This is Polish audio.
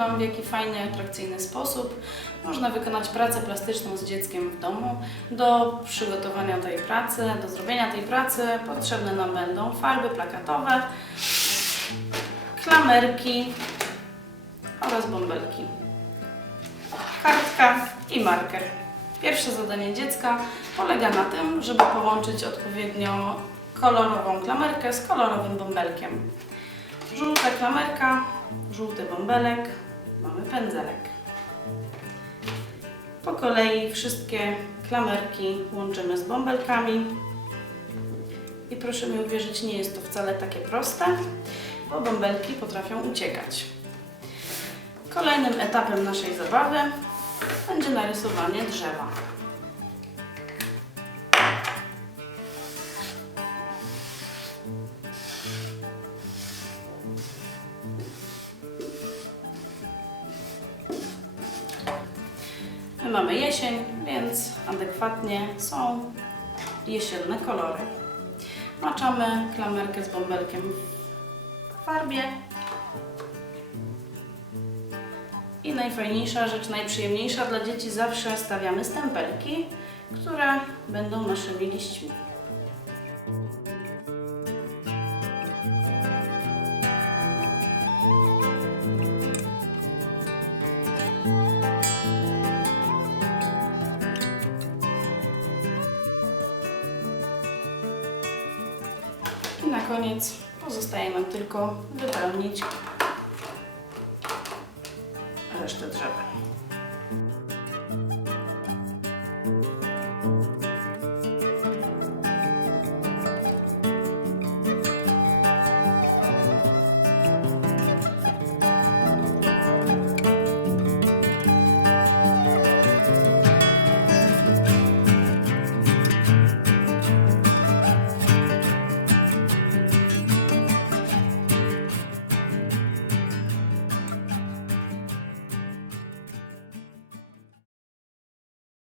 Wam, w jaki fajny atrakcyjny sposób można wykonać pracę plastyczną z dzieckiem w domu. Do przygotowania tej pracy, do zrobienia tej pracy potrzebne nam będą farby plakatowe, klamerki oraz bąbelki, kartka i marker. Pierwsze zadanie dziecka polega na tym, żeby połączyć odpowiednio kolorową klamerkę z kolorowym bąbelkiem. Żółta klamerka, żółty bąbelek, mamy pędzelek. Po kolei wszystkie klamerki łączymy z bąbelkami. I proszę mi uwierzyć, nie jest to wcale takie proste, bo bąbelki potrafią uciekać. Kolejnym etapem naszej zabawy będzie narysowanie drzewa. My mamy jesień, więc adekwatnie są jesienne kolory. Maczamy klamerkę z bąbelkiem w farbie. I najfajniejsza rzecz, najprzyjemniejsza dla dzieci, zawsze stawiamy stempelki, które będą naszymi liśćmi. I na koniec pozostaje nam tylko wypełnić resztę drzewa.